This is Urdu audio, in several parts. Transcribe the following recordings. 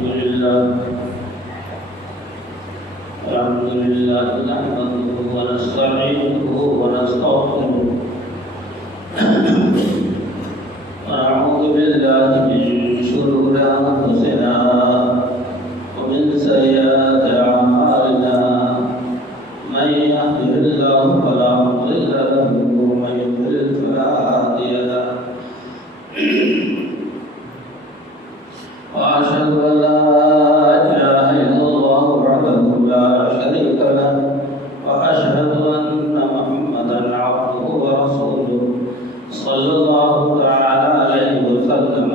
لله نحمده ونستعينه ونستغفره ونعوذ بالله من شرور أنفسنا ومن سيئات أعمالنا من يهده الله فلا مضل له ومن يضلل فلا هادي له وأشهد أن لا إله إلا الله وحده لا شريك له وأشهد أن محمدا عبده ورسوله صلى الله تعالى عليه وسلم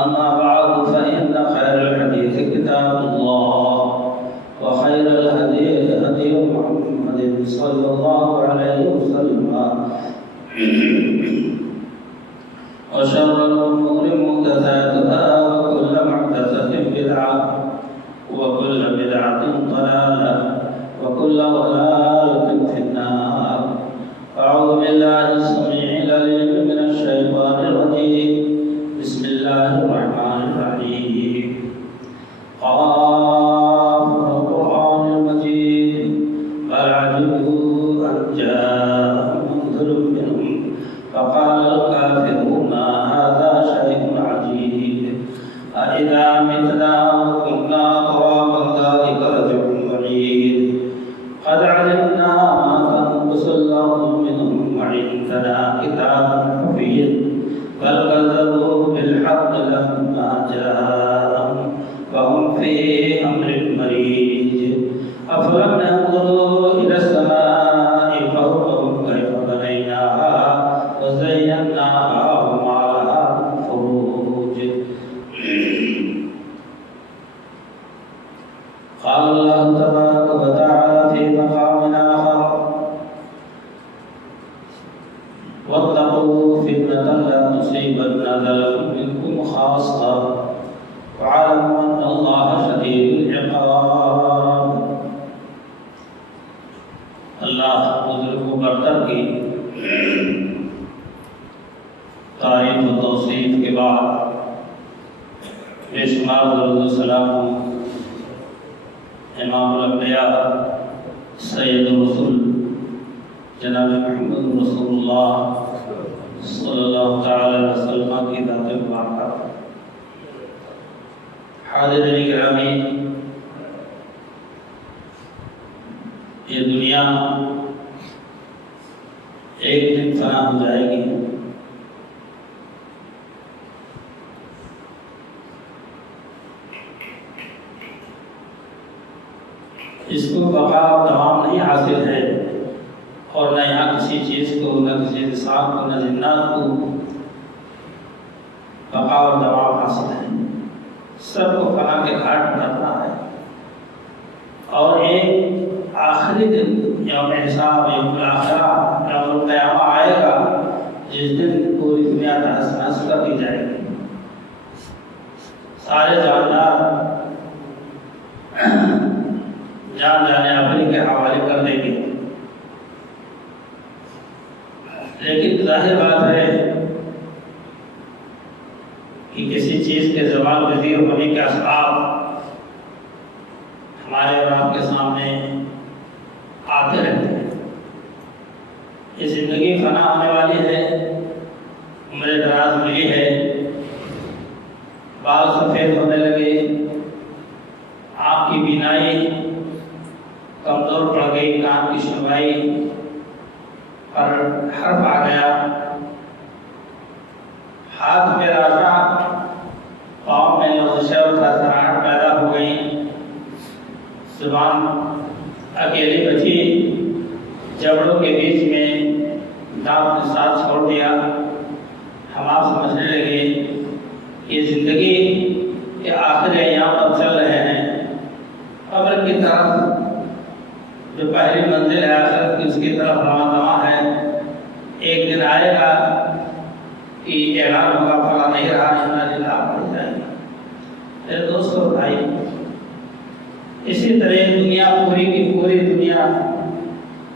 أما بعد فإن خير الحديث كتاب الله وخير الهدي هدي محمد صلى الله عليه وسلم وشر الأمور محدثاتها وكل محدثة بدعة وكل بدعة ضلالة وكل ضلالة في النار. أعوذ بالله السميع العليم من الشيطان الرجيم. بسم الله الرحمن الرحيم. قاف والقرآن المجيد بل عجبوا أن جاءهم منذر منهم فقال الكافرون هذا شيء عجيب أإذا متنا وكنا ترابا ذلك رجع بعيد قد علمنا ما تنقص الأرض منهم وعندنا كتاب حفيظ بل كذبوا بالحق لما جاءهم فهم في أمر مريج أفلم ينظروا إلى السماء فوقهم كيف بنيناها وزيناها وما لها من فروج. قال الله تبارك وتعالى في مقام آخر واتقوا فتنة لا تصيبن ظلم منكم خاصة واعلموا أن الله شديد العقاب. اللہ بزرگ و برتر کی تعریف و توصیف کے بعد بے شمار درود و سلام امام الانبیاء سید الرسول جناب محمد رسول اللہ صلی اللہ تعالی علیہ وسلم کی ذات مبارکہ. حاضرین گرامی، یہ دنیا ایک دن فنا ہو جائے گی. اس کو بقا اور دوام نہیں حاصل ہے، اور نہ یہاں کسی چیز کو، نہ کسی انسان کو، نہ جنات کو بقا اور دوام حاصل ہے. سب کو فنا کے گھاٹ اترنا ہے، اور ایک آخری دن یوم حساب، یوم الآخرہ، یوم القیامہ آئے گا جس دن پوری دنیا تحس نحس کر دی جائے گی. سارے جاندار جان جانے آخری کے حوالے کر دیں گے. لیکن ظاہر بات ہے کہ کسی چیز کے زوال پذیر ہونے کے اسباب ہمارے اور آپ کے سامنے آتے رہتے ہیں. یہ زندگی فنا ہونے والی ہے، عمر دراز ملی ہے، بال سفید ہونے لگے، آنکھ کی بینائی کمزور پڑ گئی، کان کی سنوائی پر حرف آ گیا، ہاتھ میں راشا، پاؤں میں لغزش اور تھرتھراہٹ پیدا ہو گئی، زبان اکیلی بچی، جبڑوں کے بیچ میں دانت نے ساتھ چھوڑ دیا. ہم آپ سمجھنے لگے کہ زندگی کے آخری ایام اب چل رہے ہیں. قبر کی طرف جو پہلی منزل ہے آخرت کی، اس کی طرف رواں دواں ہے. ایک دن آئے گا کہ اعلان ہوگا فلاں نہیں رہا، انا للہ پڑ جائے گا. میرے دوستو بھائی، اسی طرح دنیا پوری کی پوری دنیا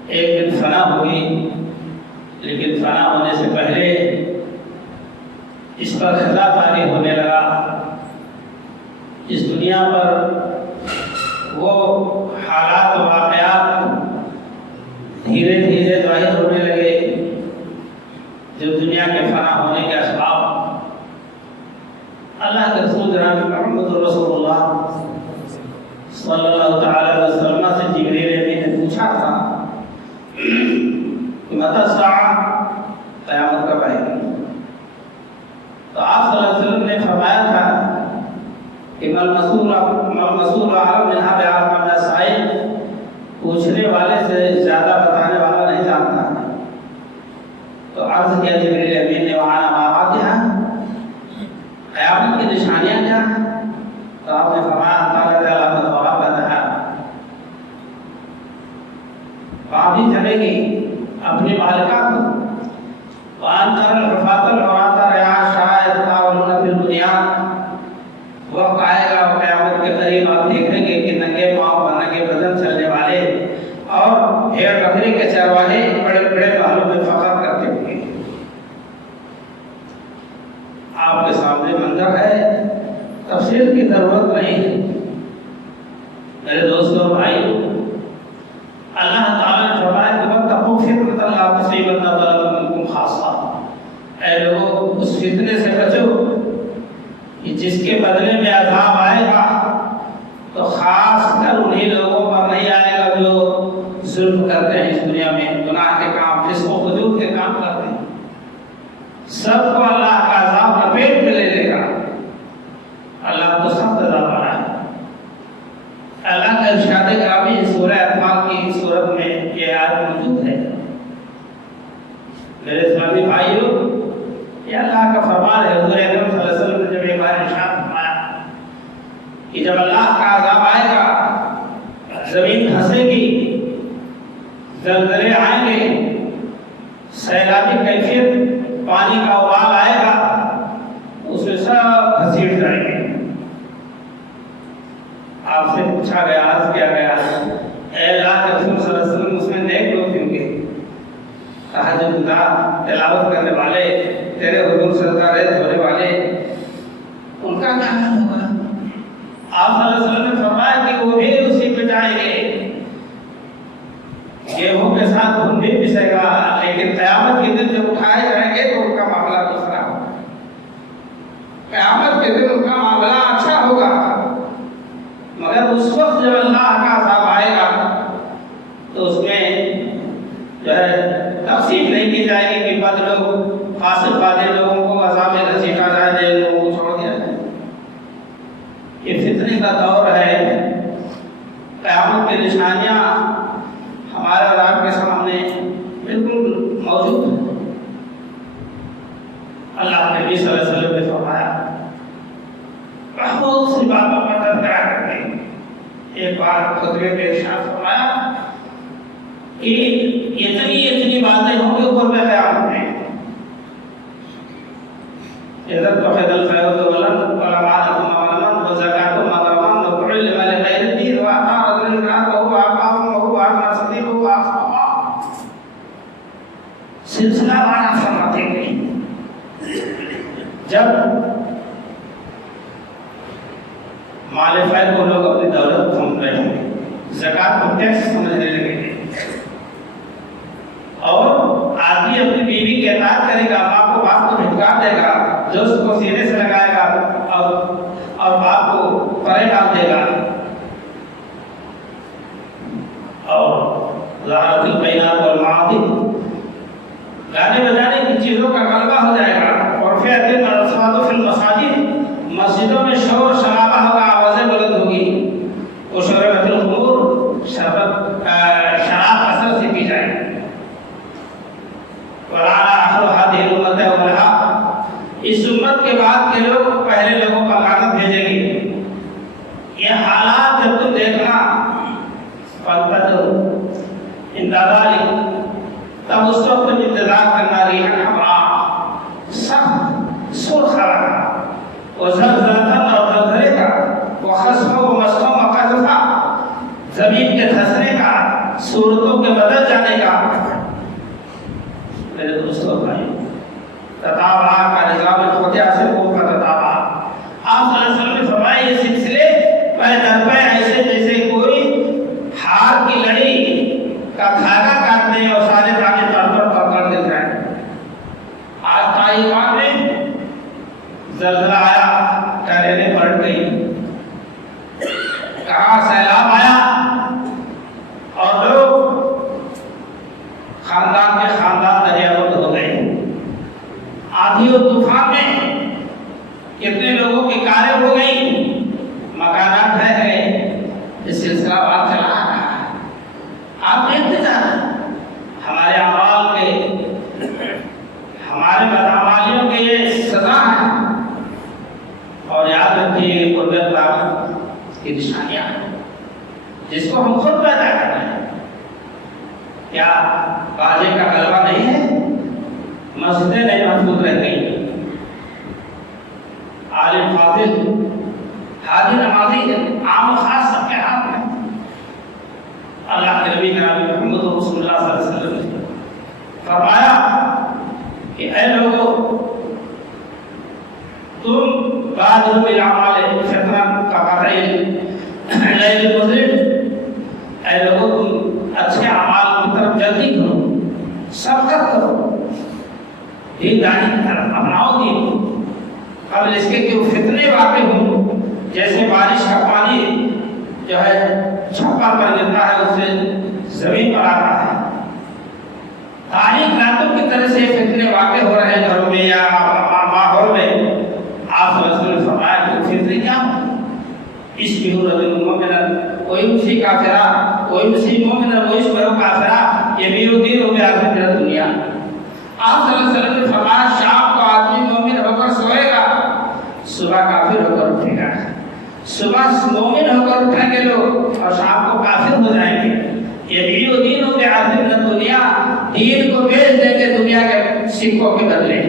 ایک دن فنا ہوگی، لیکن فنا ہونے سے پہلے اس پر خلا طاری ہونے لگا اس دنیا پر وہ حالات و واقعات دھیرے دھیرے ظاہر ہونے لگے جو دنیا کے فنا ہونے کے اسباب۔ اللہ کے رسول جناب محمد رسول اللہ صلی اللہ تعالی علیہ وسلم سے جبریل امین نے پوچھا تھا کہ متی الساعہ، قیامت کب آئے گی؟ تو آپ صلی اللہ علیہ وسلم نے فرمایا تھا کہ مل مسئول عالم منہا بعالم من السائل، پوچھنے والے سے زیادہ بتانے والا نہیں جانتا۔ تو عرض کیا جبریل امین نے وہاں اماراتہا، قیامت کی نشانیاں کیا ہیں؟ تو آپ نے فرمایا تعالیٰ علامت وغابتہا، باندھی چلے گی اپنی مالکہ کو، وان تر الحفاظ العراۃ رعاء الشاء يتطاولون فی البنیان، وقت آئے گا قیامت کے قریب آپ دیکھیں گے کہ ننگے پاؤں پر ننگے بدن چلنے والے اور بھیڑ بکری کے چرواہے بڑے بڑے محلوں میں فخر کرتے ہوں گے۔ آپ کے سامنے منظر ہے، تفسیر کی ضرورت نہیں۔ میرے دوستوں بھائی، اللہ تعالیٰ نے فرمایا کہ واتقوا فتنة لا تصيبن الذين منكم خاصة، اے لوگوں اس فتنے سے بچو کہ جس کے بدلے میں عذاب آئے گا تو خاص کر انہی لوگوں پر نہیں آئے گا جو ظلم کرتے ہیں اس دنیا میں، گناہ کے کام، فسق و فجور کے کام کرتے ہیں۔ سب کو اللہ کا عذاب لپیٹ میں لے لے گا۔ اللہ تو سخت عذاب آ رہا ہے۔ اللہ کا ارشاد گرامی سورہ اطفال کی صورت میں یہ آیت موجود ہے۔ میرے اسلامی بھائیوں، یہ اللہ کا فرمان ہے۔ حضور اکرم صلی اللہ علیہ وسلم نے جب ایک بار ارشاد فرمایا کہ جب اللہ کا عذاب آئے گا، زمین دھسے گی، زلزلے آئیں گے، سیلابی کیفیت، پانی کا ابال آئے گا، اس میں سب گھسیٹ جائیں گے۔ آپ سے پوچھا گیا، عرض کیا گیا، اے اللہ کے رسول صلی اللہ علیہ وسلم، اس میں نیک لوگ ہوں گے، تہجد گزار، تلاوت کرنے والے، تیرے حضور سرکار دھونے والے، ان کا کیا حال ہوگا؟ آپ صلی اللہ علیہ وسلم نے فرمایا کہ وہ بھی اسی پہ جائیں گے، گیہوں کے ساتھ دھن بھی پسے گا، لیکن قیامت کے دن جب اٹھائے جائیں گے تو ان کا معاملہ دوسرا ہوگا۔ قیامت کے دن ان کا معاملہ اچھا ہوگا، مگر اس وقت جب اللہ کا عذاب آئے گا تو اس میں جو ہے تقسیم نہیں کی جائے گی کہ بد لوگ، فاسق فاجر لوگوں کو عذاب میں گھسیٹا جائے، نیک لوگوں کو چھوڑ دیا جائے۔ یہ فتنے کا دور ہے۔ قیامت کی نشانیاں ہمارے اور آپ کے سامنے بالکل موجود ہیں۔ اللہ کے نبی صلی اللہ علیہ وسلم نے فرمایا، بہت سی باتوں کا تذکرہ کرتے ہیں۔ ایک بار خطبے میں ارشاد فرمایا کہ اتنی باتیں ہوں گی اوپر میں قیامت میں، اذا اتخذ الخيرات ولن ولمعنكم مغنما وزكاكم مغرما وعلم لغير الدين واثار الرجال وهو عقاب وهو عقاب صديق وهو عقاب، سلسلہ وانا فرماتے ہیں جب مال فیض کو لوگ اپنی دولت سمجھ رہے ہوں گے، زکات کو ٹیکس سمجھنے لگے گے، اور آدمی اپنی بیوی کے اطاعت کرے گا، باپ کو بھٹکا دے گا، دوست کو سینے سے لگائے گا اور باپ کو پرے ڈال دے گا، اور ظاہرت البینات والمعاصی، گانے بجانے کی چیزوں کا غلبہ ہو جائے گا، اور فیض الاصوات فی المساجد، مسجدوں میں شور شرابہ ہوگا، آوازیں بلند ہوگی، وہ شربت الخمور، شراب اثر سے پی جائے گی، اس امت کے بعد کے لوگ پہلے لوگوں پر لعنت بھیجیں گے۔ یہ حالات جب تم دیکھنا تب اس وقت تم انتظار کرنا، ریحا حمراء، سخت سرخ ہوا، اور زلزلہ اور زلزلے در پہ ایسے جیسے کوئی ہار کی لڑی کا دھاگا کاٹنے اور سارے دانے تڑ دے رہے ہیں۔ آج تائیوان میں زلزلہ آیا، ٹرینیں پلٹ گئی، کہاں سیلاب آیا اور لوگ خاندان کے خاندان دریا گرد ہو گئے۔ آندھی اور طوفان میں کتنے لوگوں کی کاریں ہو گئی، مکانات ڈھہ گئے۔ اس سلسلہ بات چلا رہا ہے۔ آپ دیکھتے جائیں ہمارے اعمال کے، ہمارے بدعمالیوں کے یہ سزا ہے، اور یاد رکھیے قدرت طاقت کی نشانیاں ہیں جس کو ہم خود پیدا کر رہے ہیں۔ کیا باجے کا غلبہ نہیں ہے؟ مسجدیں نہیں محفوظ رہ گئی، عالم فاضل حاجی نمازی عام و خاص سب کے ہاتھ میں۔ اللہ کے نبی جناب محمد رسول اللہ صلی اللہ علیہ وسلم نے فرمایا کہ اے لوگوں، تم بادروا بالاعمال فتنہ کقطع اللیل المظلم، اے لوگوں تم اچھے اعمال کی طرف جلدی کرو، سبقت کرو، دینداری کی طرف اپناؤ دین کو، قبل اس کے کہ وہ فتنے واقع ہوں۔ جیسے بارش کا پانی جو ہے چھپا پر گرتا ہے، اس سے زمین پر آتا ہے، تاریخ راتوں کی طرح سے فتنے واقع ہو رہے ہیں گھروں میں یا ماحول میں۔ آپ صلی اللہ علیہ وسلم نے فرمایا کہ فتنے کیا ہوں؟ اس کی رجل مومنا ویمسی کافرا ویمسی مومنا ویشبہ کافرا یبیع دینہ بعرض الدنیا۔ آپ صلی اللہ علیہ وسلم نے فرمایا شام کو آدمی مومن ہو کر سوئے گا، صبح کافر ہو کر اٹھے گا، صبح مومن ہو کر اٹھیں گے لوگ اور شام کو کافر ہو جائیں گے۔ یبیع دینہ بعرض الدنیا، دین کو بیچ دیں گے دنیا کے سکوں کے بدلے،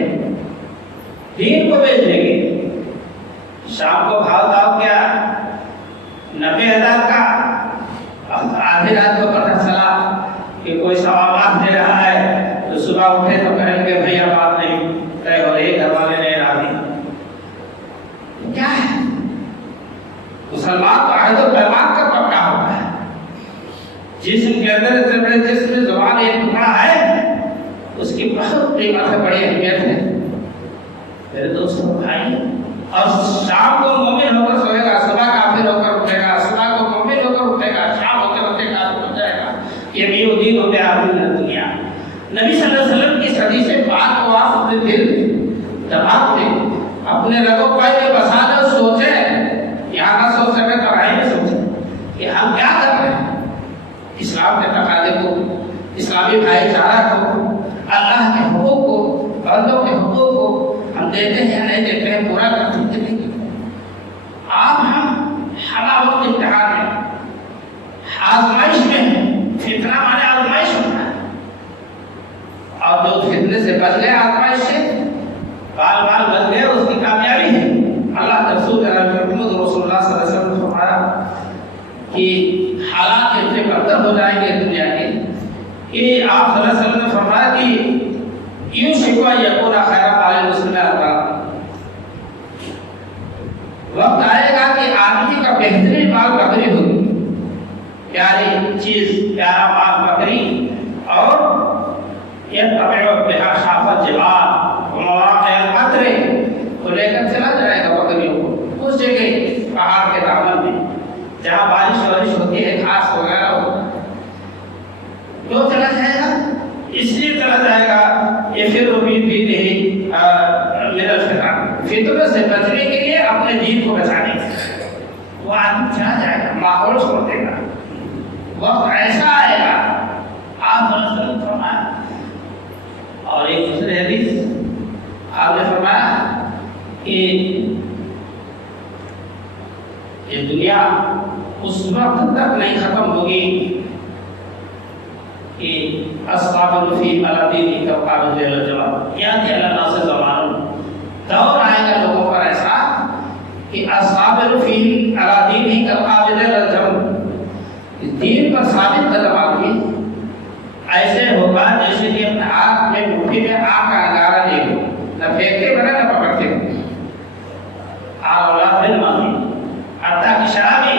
دین کو بیچ دیں گے۔ شام کو بھاؤ داؤ کیا 90,000 کا، آدھی رات کو پتہ چلا کہ کوئی سوالات دے رہا ہے تو صبح اٹھے تو کہیں گے بھیا بات نہیں طے ہو رہی، گھر والے نہیں راضی۔ کیا ہے؟ مسلمان تو عہد و پیمان کا پکا ہوتا ہے، جسم کے اندر جسم میں زبان ایک ٹکڑا ہے، اس کی بہت قیمت ہے، بڑی اہمیت ہے میرے دوستوں بھائی۔ اور شام کو مومن ہو کر سوئے گا، صبح کافر ہو کر اٹھے گا، صبح کو مومن ہو کر اٹھے گا، شام ہوتے ہوتے کافر ہو جائے گا۔ یبیع دینہ بعرض الدنیا۔ نبی صلی اللہ علیہ وسلم کی حدیث پاک کو آپ اپنے دل دماغ میں اپنے رگو پائے میں بسا لو، سوچیں، یہاں نہ سوچ سکے تو آئے میں سوچیں کہ ہم کیا کر رہے ہیں، اسلام کے تقاضے کو، اسلامی بھائی چارہ کو، اللہ کے حقوق کو، بندوں کے حقوق کو ہم دیتے ہیں نہیں دیتے ہیں، پورا کرتے ہیں۔ آپ ہمارا وقت امتحان میں، آزمائش میں، فتنہ مانے آزمائش ہوتا ہے، اور جو فتنے سے بچ گئے آزمائش سے، بال بال بچ گئے، اس کی کامیابی ہے۔ اللہ کے رسول جناب محمد رسول اللہ صلی اللہ علیہ وسلم نے فرمایا کہ حالات اتنے بدتر ہو جائیں گے دنیا کے کہ آپ صلی اللہ علیہ وسلم نے فرمایا کہ یوشک ان یکون خیر مال المسلمین اربعہ، وقت آئے گا کہ آدمی کا بہترین مال بکری ہوگی، پیاری چیز، پیارا مال بکری، اور یتبع بہا شاف الجبال ومواقع القطر، وہ لے کر چلا جائے گا بکریوں کو اس جگہ پہاڑ کے دامن میں جہاں بارش ہوتی ہے، گھاس وغیرہ ہوتا ہے، تو چلا جائے گا۔ اس لیے چلا جائے گا یہ پھر امید بھی نہیں میرا فتنہ سے بچنے کے لیے، اپنے دین کو بچانے کے لیے وہ آدمی چلا جائے گا، ماحول چھوڑ دے گا۔ وقت ایسا آئے گا، آپ نے فرمایا، اور ایک دوسرے حدیث آپ نے فرمایا کہ یہ دنیا اس وقت تک نہیں ختم ہوگی کہ اصحاب الفیل علی دین کالقابض علی الجمر، یعنی اللہ سے زمان دور آئے گا لوگوں پر ایسا کہ اصحاب الفیل علی دین کالقابض علی الجمر، دین پر ثابت قدم آدمی ایسے ہوگا جیسے کہ اپنے ہاتھ میں مٹھی میں آگ کا انگارہ لے لو، نہ پھینکتے بنا نہ پکڑتے، آگ اولاد بن مانی حتیٰ کی شرابی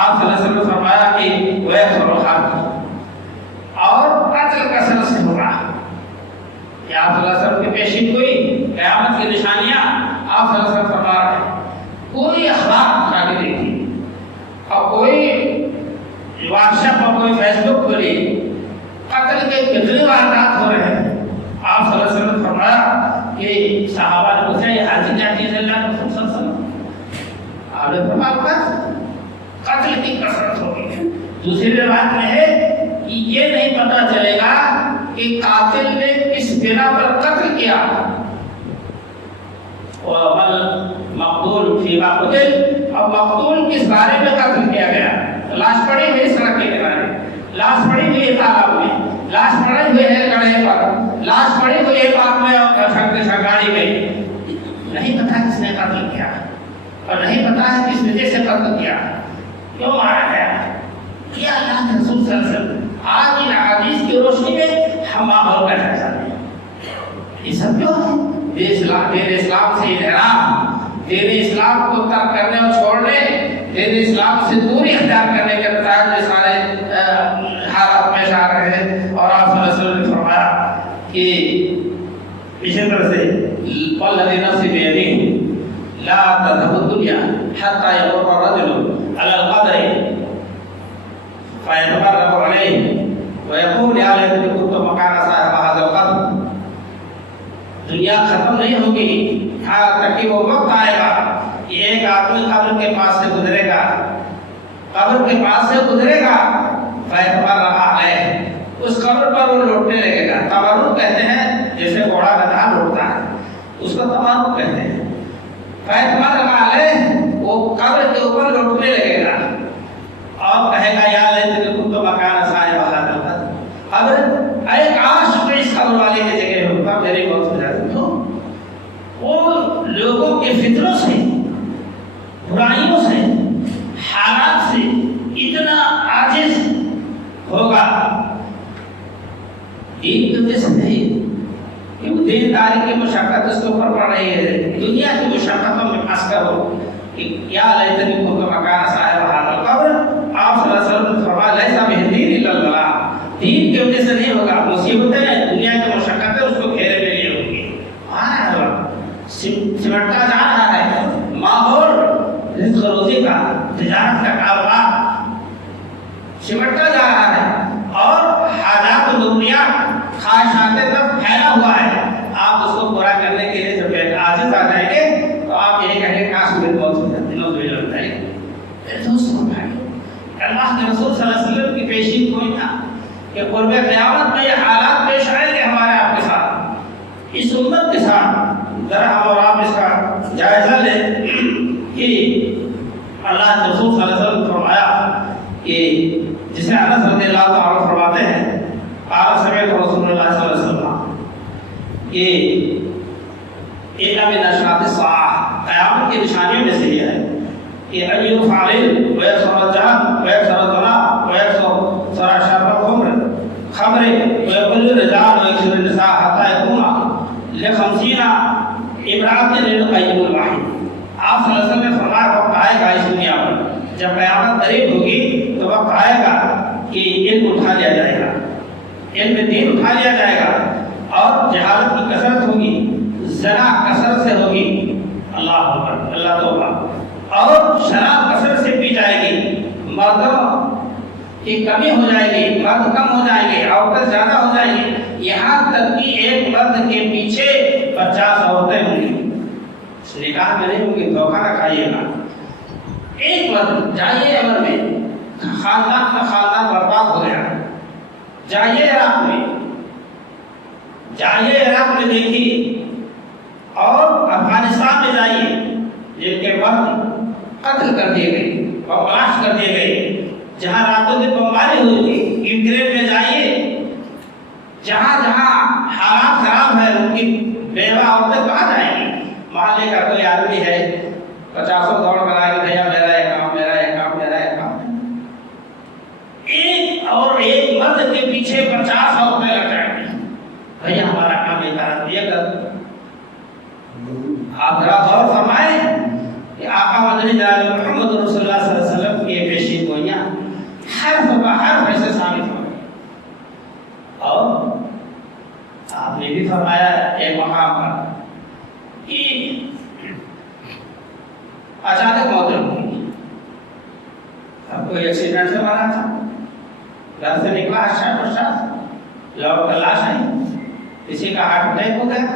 آپ صلی اللہ علیہ وسلم نے فرمایا کہ وہ خروحات اور قتل کثرت سے ہوگا. کہ آپ صلی اللہ علیہ وسلم کی پیشین کوئی قیامت کی نشانیاں آپ صلی اللہ علیہ وسلم فرما رہے ہیں. کوئی اخبار اٹھا کے دیکھی اور کوئی واٹس ایپ اور کوئی فیس بک کھولی, قتل کے کتنے واقعات ہو رہے ہیں. آپ صلی اللہ علیہ وسلم نے فرمایا کہ صحابہ نے پوچھا یہ حاجی کیا چیز ہے اللہ کے رسول صلی اللہ علیہ وسلم. آپ نے فرمایا قتل کی کثرت ہوگی. دوسری روایت میں ہے کہ یہ نہیں پتہ چلے گا کہ قاتل نے کس بنا پر قتل کیا, مقتول فیما قتل, اور مقتول کس بارے میں قتل کیا گیا. لاش پڑی ہوئی سڑک کے کنارے, لاش پڑی ہوئی ہے تالاب میں, لاش پڑی ہوئی ہے گڑھے پر, لاش پڑی ہوئی ہے باغ میں اور سرکاری میں. نہیں پتا کس نے قتل کیا اور نہیں پتا ہے کس وجہ سے قتل کیا, کیوں مارا گیا. کیا اللہ کے رسول صلی اللہ علیہ وسلم آج ان احادیث کی روشنی میں ہم ماحول کا جائزہ لیں. یہ سب کیوں ہے؟ دین اسلام سے انحراف, دین اسلام کو ترک کرنے اور چھوڑنے, دین اسلام سے دوری اختیار کرنے کے نتائج سارے حالات پیش آ رہے ہیں. اور آپ صلی اللہ علیہ وسلم نے فرمایا کہ اسی طرح سے والذی نفسی بیدیہ لا تذهب الدنیا حتی یمر الرجل علی القبر فیتمرغ علیہ ویقول یا لیتنی کنت مکان صاحب ھذا القبر. دنیا ختم نہیں ہوگی ہاں تک کہ وہ وقت آئے گا کہ ایک آدمی قبر کے پاس سے گزرے گا, قبر کے پاس سے گزرے گا, فیتمرغ علیہ, اس قبر پر وہ لوٹنے لگے گا. تمرغ کہتے ہیں جیسے گھوڑا گدھا لوٹتا ہے, اس کو تمرغ کہتے ہیں. فیتمرغ علیہ, وہ قبر کے اوپر لوٹنے لگے گا اور کہے گا یا لیتنی کنت مکان صاحب ھذا القبر, اب اے کاش میں اس قبر والے کی جگہ ہوتا, میری موت ہو جاتی. تو وہ لوگوں کے فتنوں سے, برائیوں سے, حالات سے اتنا عاجز ہوگا دین کی وجہ سے نہیں, کیونکہ دینداری کی مشقت اس کے اوپر پڑ رہی ہے. دنیا کی مشقتوں میں پھنس کر ہو کہ یا لیتنی کنت مکان صاحب ھذا القبر. آپ صلی اللہ علیہ وسلم نے فرمایا لیسا بہدین الا البلاء, دین کی وجہ سے نہیں ہوگا. مصیبتیں دنیا کی مشقتیں اس کو گھیرے میں لیے ہوگی. سمٹتا جا رہا ہے ماحول, رزق روزی کا, تجارت کا کاروبار سمٹتا جا رہا ہے اور حاجات دنیا خواہشات طرف پھیلا ہوا ہے. آپ اس کو پورا کرنے کے لیے جب عاجز آ جائیں گے تو آپ یہی کہیں گے کاش میری موت ہو جاتی. دنوں میں لگ جائے گی. دوستوں بھائی, اللہ کے رسول صلی اللہ علیہ وسلم کی پیشین کوئی تھا کہ قرب قیامت میں یہ حالات پیش آئیں گے ہمارے آپ کے ساتھ, اس امت کے ساتھ. ذرا ہم اور آپ اس کا جائزہ لیں کہ اللہ کے رسول صلی اللہ علیہ وسلم نے فرمایا کہ جسے انس رضی اللہ تعالیٰ فرماتے ہیں قال سمعت رسول اللہ صلی اللہ علیہ وسلم کہ ان من اشراط الساعہ, قیامت کی نشانیوں میں سے یہ ہے کہ ایو فاعل ویکثر الجهل ویکثر الطلاق ویکثر سراشاب الخمر خمر ويقل الرجال ويكثر النساء حتى يكون لخمسين امرأة للقيم الواحد. آپ صلی اللہ علیہ وسلم نے فرمایا وقت آئے گا اس دنیا پر جب قیامت قریب ہوگی تو وقت آئے گا کہ علم اٹھا لیا جائے گا, علم دین اٹھا لیا جائے گا اور جہالت کی کثرت ہوگی, زنا کثرت سے ہوگی, اللہ اکبر, اللہ توبہ, اور شراب کثرت سے پی جائے گی, مردوں کی کمی ہو جائے گی, مرد کم ہو جائیں گے, عورتیں زیادہ ہو جائیں گی, یہاں تک کہ ایک مرد کے پیچھے 50 عورتیں ہوں گی. نکاح میں نہیں ہوں گی, دھوکہ نہ کھائیے گا. ایک مرد جائیے عمر میں, خاندان کا خاندان برباد ہو گیا. جائیے عراق میں, جائیے عراق میں دیکھیے, اور افغانستان میں جائیے جن کے مرد قتل کر دیے گئے, بمباش کر دیے گئے, جہاں راتوں دن بمباری ہوئی تھی. یوکرین میں جائیے, جہاں جہاں حالات خراب ہے, ان کی بیوہ عورتیں کہاں جائیں گی. محلے کا کوئی آدمی ہے 50 دوڑ کر آئے کہ بھیا میرا یہ کام, میرا یہ کام, میرا یہ کام. ایک اور ایک مرد کے پیچھے 50 عورتیں لگ جائیں گی, بھیا ہمارا کام یہ کرا دیا کر. آپ ذرا غور فرمائیں کہ آقا مدنی جناب محمد رسول اللہ صلی اللہ علیہ وسلم کی پیشی کوئی اچانک موت ہو گئی. اب کوئی ایکسیڈنٹ سے مرا تھا, گھر سے نکلا اشار پرشاد, لوگ تلاش آئی, کسی کا ہارٹ اٹیک ہو گیا,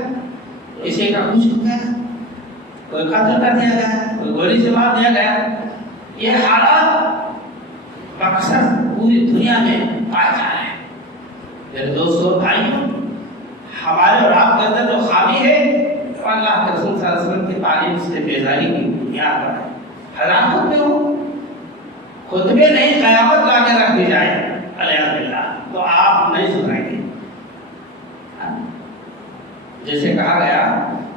کسی کا کچھ ہو گیا, کوئی قتل کر دیا گیا, کوئی گولی سے مار دیا گیا. یہ حالات اکثر پوری دنیا میں پائے جا رہے ہیں. میرے دوستوں بھائیوں, ہمارے اور آپ کے اندر جو خامی ہے وہ اللہ کے رسول صلی اللہ علیہ وسلم کی تعلیم سے بیزاری کی بنیاد پر ہے. حیران ہوتے ہو, خطبے نہیں قیامت لا کے رکھ دی جائے علیہ باللہ تو آپ نہیں سنائیں گے. جیسے کہا گیا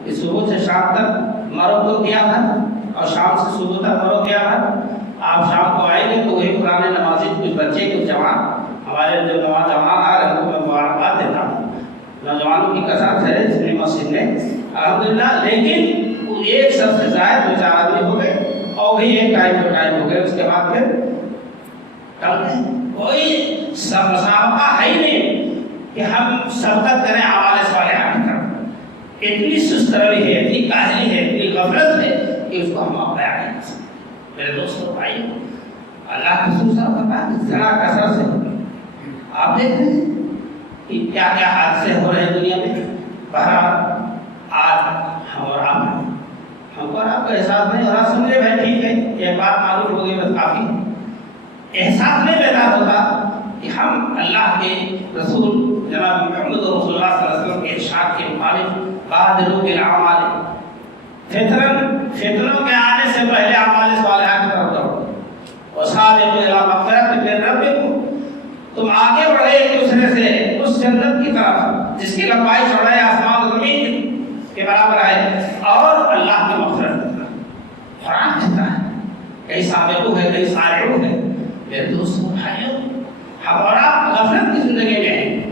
کہ صبح سے شام تک مرو تو کیا تھا, اور شام سے صبح تک مرو کیا تھا. آپ شام کو آئیں گے تو وہی پرانے نمازی کچھ بچے کچھ جوان, ہمارے جو نوجوان آ رہے ہیں ان کو میں مبارکباد دیتا ہوں. نوجوانوں کی کثرت ہے اس مسجد میں الحمدللہ, لیکن وہ ایک سب سے زائد 2-4 آدمی ہو گئے اور وہی ایک ٹائم ہو گئے. اس کے بعد پھر ٹل گئے. کوئی مسابقہ ہے ہی نہیں کہ ہم سبقت کریں اعمال صالحہ کی طرف. اتنی سست روی ہے, اتنی کاہلی ہے, اتنی غفلت ہے کہ اس کو ہم بیان نہیں کر سکتے. میرے دوستوں بھائی, اللہ کے رسول صلی اللہ علیہ وسلم ذرا کثرت سے آپ دیکھ رہے ہیں کہ کیا کیا حادثے ہو رہے ہیں دنیا میں. بہرحال آج ہم اور آپ ہیں, ہم کو اور آپ کا احساس نہیں ہو رہا. سن لے بھائی ٹھیک ہے, ایک بات معلوم ہو گئی بس کافی. احساس نہیں بیدار ہوتا کہ ہم اللہ کے رسول جناب محمد رسول اللہ صلی اللہ علیہ وسلم کے ارشاد کے مطابق بادروا بالاعمال, فتنوں کے آنے سے پہلے اعمال صالحہ کی طرف دوڑو. وسابقوا الی مغفرۃ من ربکم, تم آگے بڑھے ایک دوسرے سے اس جنت کی طرف جس کی لمبائی چوڑائی آسمان و زمین کے برابر ہے, اور اللہ کی مغفرت کی طرف. قرآن کہتا ہے کئی سابقو ہے, کئی سارعو ہے. میرے دوستوں بھائیوں, ہم اور آپ غفلت کی زندگی میں ہیں.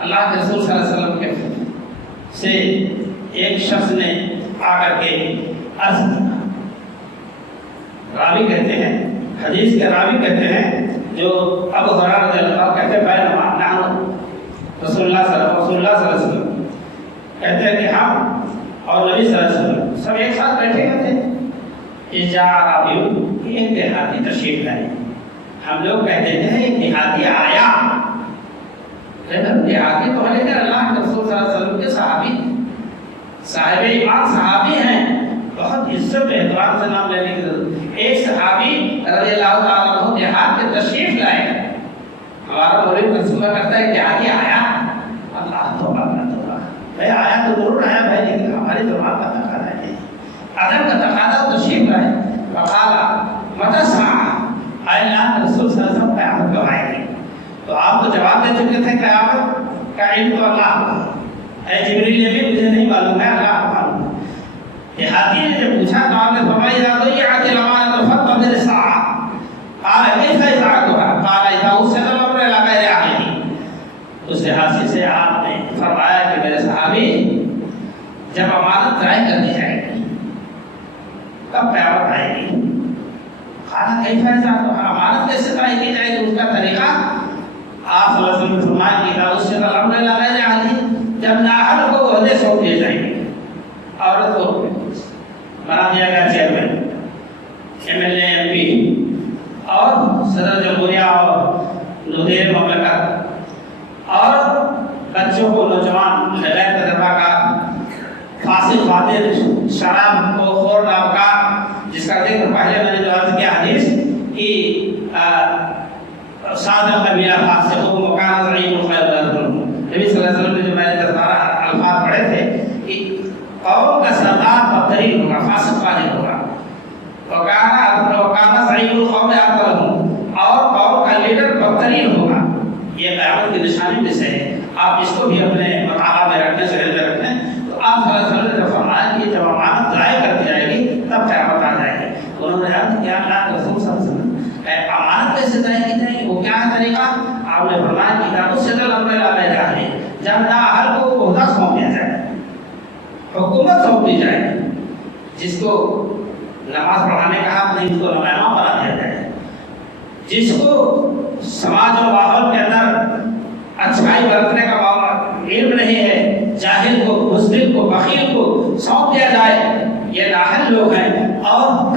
اللہ کے رسول صلی اللہ علیہ وسلم کے سے ایک شخص نے آ کر کے عرض کیا. راوی کہتے ہیں, حدیث کے راوی کہتے ہیں جو ابو ہریرہ رضی اللہ عنہ کہتے ہیں بینما نحن رسول اللہ صلی اللہ علیہ وسلم, کہتے ہیں کہ ہم اور نبی صلی اللہ علیہ وسلم سب ایک ساتھ بیٹھے ہوئے تھے. اجا راوی ایک دیہاتی تشریف لائے. ہم لوگ کہتے تھے ایک دیہاتی آیا. دیہاتی تو ہے لیکن اللہ کے رسول صلی اللہ علیہ وسلم کے صحابی, صاحب ایمان صحابی ہیں, بہت عزت و احترام سے نام لینے کی ضرورت. ایک صحابی رضی اللہ تعالیٰ عنہ دیہات کے تشریف لائے. ہمارا مولوی ترجمہ کرتا ہے کہ آگے آیا. اللہ توبہ بھائی, آیا تو ضرور آیا بھائی, لیکن ہماری زبان کا تقاضا ہے, ادب کا تقاضا تشریف لائے. وقال متى الساعة, اللہ رسول صلی اللہ علیہ وسلم قیامت کب آئے گی. تو آپ تو جواب دے چکے تھے قیامت کا علم تو اللہ کو, اے جبریل یہ بھی مجھے نہیں معلوم ہے, اللہ کو معلوم ہے. دیہاتی نے جب پوچھا تو آپ نے فرمایا اذا ضيعت الامانة فانتظر الساعة. قال كيف اذاعتها؟ قال اذا وصل الامر الى غير اهله. اس دیہاتی سے آپ نے فرمایا کہ میرے صحابی, جب امانت ضائع کر دی جائے گی تب قیامت آئے گی. کھانا کیسا ایسا تو امانت کیسے ضائع کی جائے گی, اس کا طریقہ آپ صلی اللہ علیہ وسلم نے فرمایا کہ اذا وصل الامر الى غير اهله, جب نااہل کو عہدے سونپ دیے جائیں گے. عورت کو بنا دیا گیا چیئرمین, MLA MP اور صدر جمہوریہ اور لدیر مملکت, اور بچوں کو نوجوان غیر تجربہ کار فاسق فاطر شراب کو خور نابکار, جس کا ذکر پہلے میں نے جو عرض کیا حدیث کہ صادق قبیلہ فاسق و مکان ضعیف الخیر نبی صلی اللہ علیہ وسلم نے جو میں نے 10-12 الفاظ پڑھے تھے کہ قوم کا سردار بدترین ہوگا, فاسق فاجر ہوگا. وکانا ضعیف القوم اکثرهم, اور قوم کا لیڈر بدترین ہوگا. یہ قیامت کی نشانی میں سے ہے. آپ اس کو بھی اپنے مطالعہ میں رکھیں, ذہن میں رکھیں. تو آپ صلی اللہ علیہ وسلم نے فرمایا کہ جب امانت ضائع کر دی جائے گی تب قیامت آ جائے گی. انہوں نے عرض کیا اللہ کے رسول صلی اللہ علیہ وسلم امانت کیسے ضائع کی جائے گی, وہ کیا ہے طریقہ؟ آپ نے فرمایا کہ اذا وصل الامر الى غير اهله, جب نااہل کو عہدہ سونپ دیا جائے, حکومت سونپ دی جائے, جس کو نماز پڑھانے کا حق نہیں اس کو نمائندہ بنا دیا جائے, جس کو سماج اور ماحول کے اندر اچھائی برتنے کا علم نہیں ہے, جاہل کو, بزدل کو, بخیل کو سونپ دیا جائے. یہ نااہل لوگ ہیں اور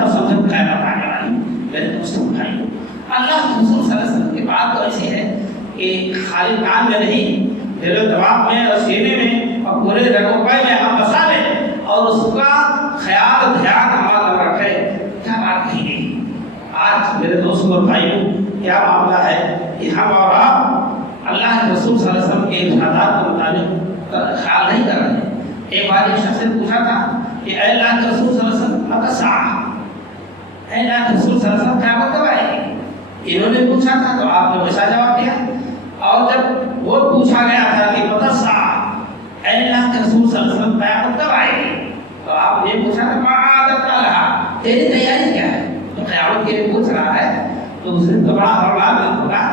کہ خالی کان میں نہیں، دل و دماغ میں اور سینے میں اور پورے رگوں پہ میں ہم بسا لیں اور اس کا خیال دھیان ہمارا رکھے. کیا بات کہی گئی. آج میرے دوستوں اور بھائیوں کیا معاملہ ہے کہ ہم اور آپ اللہ کے رسول صلی اللہ علیہ وسلم کے ارشادات کے مطابق خیال نہیں کر رہے. ایک بار ایک شخص نے پوچھا تھا کہ اے اللہ کے رسول صلی اللہ علیہ وسلم متی الساعہ، اے اللہ کے رسول صلی اللہ علیہ وسلم قیامت کب آئے گی. انہوں نے پوچھا تھا تو آپ نے ویسا جواب دیا. اور جب وہ پوچھا گیا تھا کہ متی الساعہ، اے اللہ کے رسول صلی اللہ علیہ وسلم قیامت کب آئے گی، تو آپ نے پوچھا تھا ما عادت لہا، تیری تیاری کیا ہے. تو قیامت کے لیے پوچھ رہا ہے تو اس نے بڑا ہولناک دن ہوگا.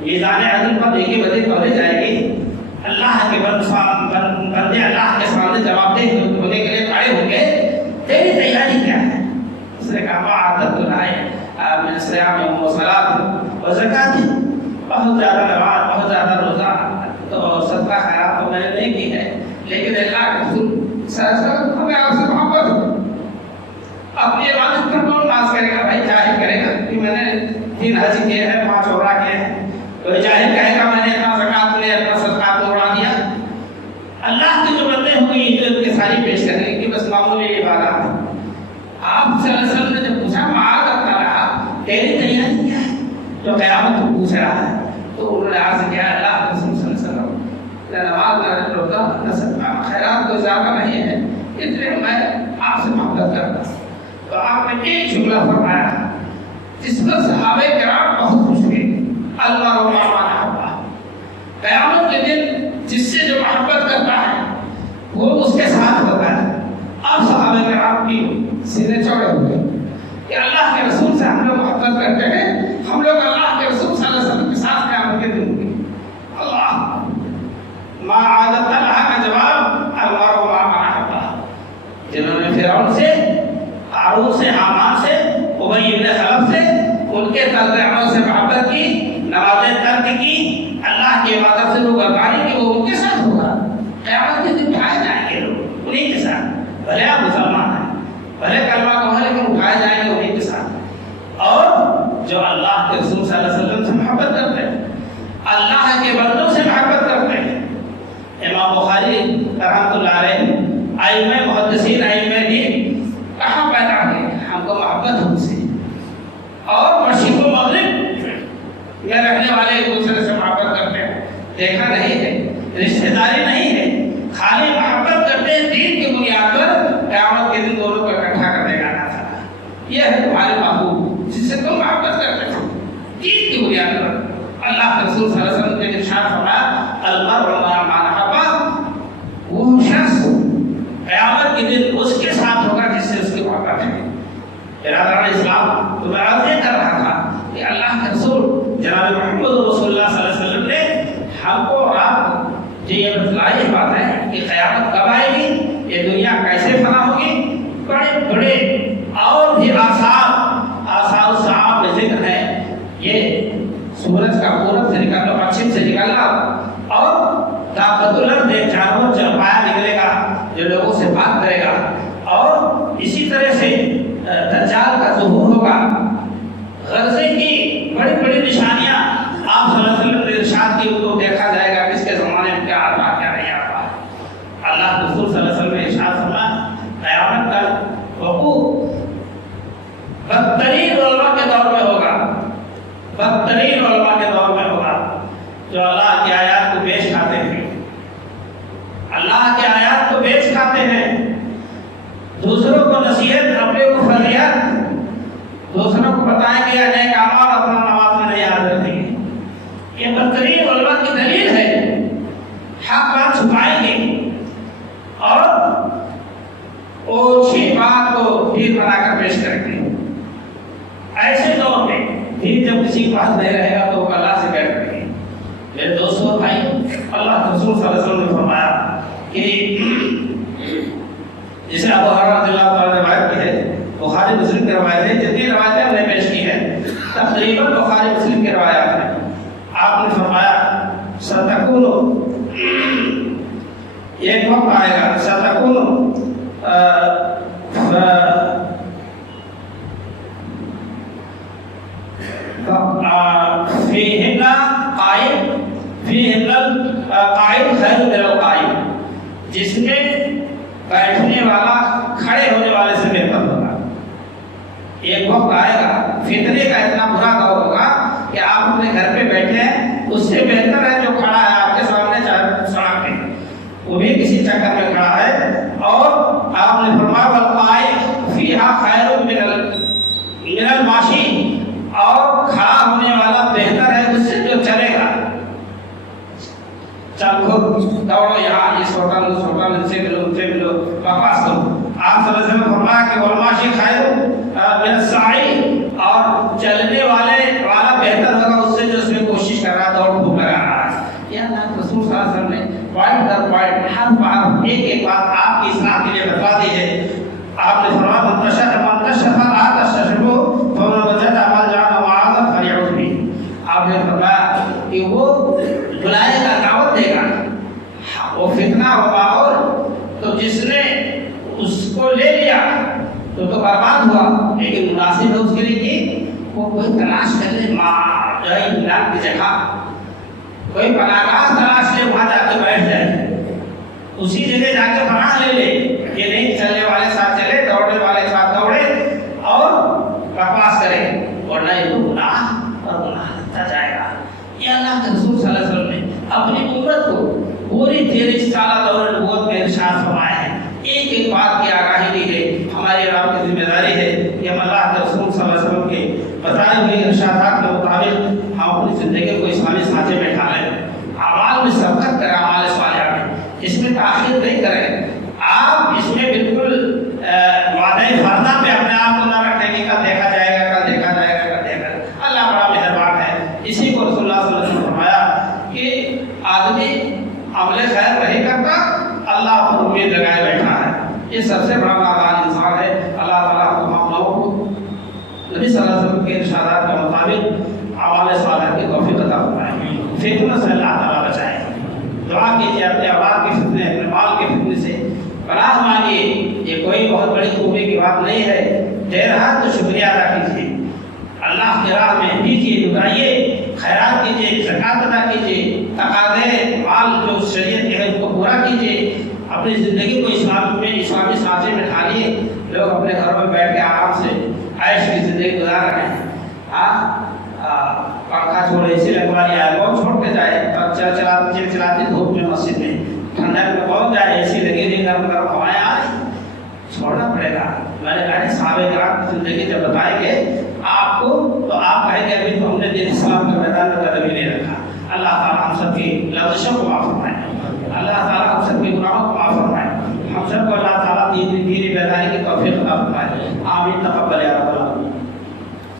میزان عدل پر ایک بجے پہلے جائے گی. اللہ کے بندے اللہ کے سامنے جواب دہ ہونے کے لیے کھڑے ہوں گے. تیری تیاری کیا ہے. اس نے کہا ما عادت لہا من صیام و صلاۃ و زکات، بہت زیادہ نماز، بہت زیادہ روزہ تو صدقہ خیرات تو میں نے نہیں کی ہے، لیکن اللہ کے رسول صلی اللہ علیہ وسلم ہمیں آپ سے محبت ہے. اپنی عبادت پر کون ناز کرے گا بھائی؟ جاہل کرے گا کہ میں نے 3 حج کیے ہیں، 5 عمرہ کیے ہیں. تو جاہل کہے گا میں نے اتنا زکات لیا، اتنا صدقات اڑا دیا. اللہ کے جو بندے ہوں گے ان کے ساری پیش کریں گے کہ بس معمولی عبادت ہے. آپ صلی اللہ علیہ وسلم نے جب پوچھا معاذ کرتا رہا تیری تیاری کیا ہے، جو قیامت کو پوچھ رہا ہے، تو انہوں نے عرض کیا اللہ کے رسول صلی اللہ علیہ وسلم نہ نماز نہ روزہ نہ صدقہ خیرات تو زیادہ نہیں ہے، اس لیے میں آپ سے محبت کرتا ہوں. تو آپ نے ایک جملہ فرمایا جس پر صحابہ کرام بہت خوش ہوئے، اللہ و ما محبہ. قیامت کے دن جس سے جو محبت کرتا ہے وہ اس کے ساتھ ہوتا ہے. اب صحابہ کرام کی سینے چوڑے ہو گئے کہ اللہ کے رسول سے ہم لوگ محبت کرتے ہیں، ہم لوگ اللہ کے رسول صلی اللہ علیہ وسلم کے ساتھ قیامت کے دن ہوں گے. اللہ ما عادت لہا کا جواب اللہ و ما محبہ. جنہوں نے فرعون سے، ہارون سے، حامان سے، ابی بن خلف سے، ان کے طرز عمل سے محبت کی، نمازیں ترک کی، اللہ کی عبادت سے روگردانی کی، وہ ان کے ساتھ ہوگا. قیامت کے دن اٹھائے جائیں گے لوگ انہیں کے ساتھ. بھلے آپ مسلمان ہیں، بھلے کلمہ کو ہے، لیکن اٹھائے جائیں گے انہیں کے ساتھ. اور جو اللہ کے رسول صلی اللہ علیہ وسلم سے محبت کرتے ہیں، اللہ کے بندوں سے محبت کرتے ہیں. امام بخاری رحمۃ اللہ علیہ ائمہ محدثین ائمہ دین کہاں پیدا ہوئے؟ ہم کو محبت ہم سے، اور مشرق و مغرب میں رہنے والے ایک دوسرے سے محبت کرتے ہیں. دیکھا نہیں ہے، رشتہ داری نہیں ہے، خالی محبت کرتے ہیں دین کی بنیاد پر. قیامت کے دن دونوں کو اکٹھا کرنے کا نہ تھا. یہ ہے تمہارے محبوب جس سے تم محبت کرتے ہو دین کی بنیاد پر. اللہ کے رسول صلی اللہ علیہ وسلم نے ارشاد فرمایا المرء مع من احب، وہ شخص قیامت کے دن اس کے ساتھ ہوگا جس سے اس کی محبت ہے. برادران اسلام، تو میں عرض یہ کر رہا تھا کہ اللہ کے رسول جناب محمد رسول اللہ صلی اللہ علیہ وسلم نے ہم کو اور آپ کو جو یہ بتلائی بات ہے کہ قیامت کب آئے گی، یہ دنیا کیسے فنا ہوگی. بڑے بڑے اور بھی آثار صحاب میں ذکر ہے. یہ سورج کا پورب سے نکلنا، پچھم سے نکلنا، اور طاقت الارض ایک جانور چرپایا نکلے گا جو لوگوں سے بات کرے گا. اور اسی طرح سے دجال کا ظہور ہوگا. غرضے کی بڑی بڑی نشانیاں آپ صلی اللہ علیہ وسلم نے ارشاد کی، تو دیکھا جائے گا کس کے زمانے میں کیا آتا کیا نہیں آتا. اللہ کے رسول صلی اللہ علیہ وسلم نے ارشاد فرمایا قیامت کا وقوع بدترین علماء کے دور میں ہوگا، بدترین علماء کے دور میں ہوگا جو اللہ کی آیات کو بیچ کھاتے ہیں، اللہ کی آیات کو بیچ کھاتے ہیں، دوسروں کو نصیحت، اپنے کو فضیلت، دوسروں کو بتائیں گے یا نیک اعمال اپنا نماز میں نہیں حاضر رہیں گے. یہ بدترین علماء کی دلیل ہے. حق بات چھپائیں گے اور اوچھی بات کو دین بنا کر پیش کریں گے. ایسے دور میں دین جب کسی کے پاس نہیں رہے گا تو وہ اللہ سے بیٹھ کریں گے. میرے دوستوں اور بھائی، اللہ کے رسول صلی اللہ علیہ وسلم نے فرمایا کہ جسے ابو ہریرہ رضی اللہ تعالیٰ روایت کی ہے، بخاری مسلم کی روایت ہے، جتنی روایتیں ہم نے پیش کی ہیں تقریباً بخاری مسلم کی روایات ہیں. آپ نے فرمایا ستکون، ایک وقت آئے گا، ستکون فیہن قائم فِيهِ الْقَاعِدُ خَيْرٌ مِنَ الْقَائِمِ، جس میں بیٹھنے والا کھڑے ہونے والے سے بہتر ہوگا۔ ایک وقت آئے گا فتنے کا اتنا برا دور ہوگا کہ آپ اپنے گھر پہ بیٹھے ہیں، اس سے بہتر ہے جو کھڑا ہے آپ کے سامنے سڑک پہ، وہ بھی کسی چکر میں کھڑا ہے۔ اور آپ نے فرمایا وَالْقَائِمُ فِيهَا خَيْرٌ مِنَ الْمَاشِي، اور کھڑا ہونے والا بہتر ہے اس سے جو چلے گا۔ چل خود دوڑو، یہاں اس ہوٹل اس ہوٹل، ان سے ملو ان سے ملو، بکواس کرو۔ آپ صلی اللہ علیہ وسلم نے فرمایا کہ والماشی خیر من السعی، اور چلنے والا بہتر ہوگا اس سے جو اس میں کوشش کر رہا ہے، دوڑ دھوپ لگا رہا ہے۔ یہ اللہ رسول صلی اللہ علیہ وسلم نے پوائنٹ در پوائنٹ ہر بار ایک ایک بات آپ کی اصلاح کے لیے بتا دی ہے۔ آپ نے فرمایا من تشہد لا تشہدوا فمن وجد ملجأ ومعاذا فلیعوذ بہ۔ آپ نے فرمایا کہ وہ بلائے گا، دعوت دے گا، وہ فتنہ ہوگا، اور تو جس نے اس کو لے لیا تو برباد ہوا، لیکن مناسب ہے اس کے لیے کہ وہ کوئی تلاش کر لے امداد کی جگہ، کوئی پناہ گاہ تلاش لے، وہاں جا کے بیٹھ جائے، اسی جگہ جا کے پناہ لے لے، یہ نہیں چلنے والے ساتھ چلے، دوڑنے والے ساتھ دوڑے اور بکواس کرے، ورنہ یہ تو گناہ اور گناہ ہوتا جائے گا۔ یہ اللہ کے رسول صلی اللہ علیہ وسلم نے اپنی امت کو پوری 13 سالہ دور نبوت میں ارشاد فرمایا ہے، ایک ایک بات کی آگاہی دی ہے۔ ہماری اور آپ کی ذمہ داری ہے کہ ہم اللہ کے رسول صلی اللہ علیہ وسلم کے بتائے ہوئے ارشادات کے مطابق ہم اپنی زندگی کو اسلامی سانچے میں ڈھالیں، اعمال میں سبقت کریں، اعمال صالحہ میں، اس میں تاخیر نہیں کریں۔ آپ اس میں بالکل وعدہ فردا پہ اپنے آپ کو نہ رکھیں کہ کل دیکھا جائے گا، کل دیکھا جائے گا، کل دیکھا جائے گا۔ اللہ بڑا مہربان ہے۔ اسی کو رسول اللہ صلی اللہ علیہ وسلم نے فرمایا کہ آدمی عمل خیر نہیں کرتا، اللہ پر امید لگائے بیٹھا ہے، یہ سب سے بڑا نادان انسان ہے۔ اللہ تعالیٰ تمام لوگوں کو نبی صلی اللہ علیہ وسلم کے ارشادات کے مطابق اعمال صالحہ کی توفیق عطا فرمائے، فتنوں سے اللہ تعالیٰ بچائے۔ دعا کیجیے اپنے اولاد کے فتنے، اپنے مال کے فتنے سے پناہ مانگیے۔ یہ کوئی بہت بڑی خوبی کی بات نہیں ہے، دے رہا تو شکریہ ادا کیجیے، اللہ کی راہ میں دیجیے، لٹائیے، خیرات کیجیے، زکات ادا کیجیے، تقاضے مال جو شریعت کے ہے اس کو پورا کیجیے، اپنی زندگی کو اسلامی سانچے میں ڈھالیے۔ لوگ اپنے گھروں میں بیٹھ کے آرام سے عیش کی زندگی گزار رہے ہیں، پنکھا چھوڑے، اے سی لگوا لیا ہے، بہت چھوڑ کے جائے، چلاتے دھوپ میں مسجد میں، ٹھنڈک میں پہنچ جائے، اے سی لگی نہیں، گرم گرم ہوائیں آ رہی، چھوڑنا پڑے گا۔ میں نے کہا صحابہ کرام کی زندگی جب بتائیں گے آپ کو تو آپ کہیں گے ابھی تو ہم نے دین اسلام کے میدان میں قدم ہی نہیں رکھا۔ اللہ تعالیٰ ہم سب کی لغزشوں کو معاف فرمائے، اللہ تعالیٰ ہم سب کے گناہوں کو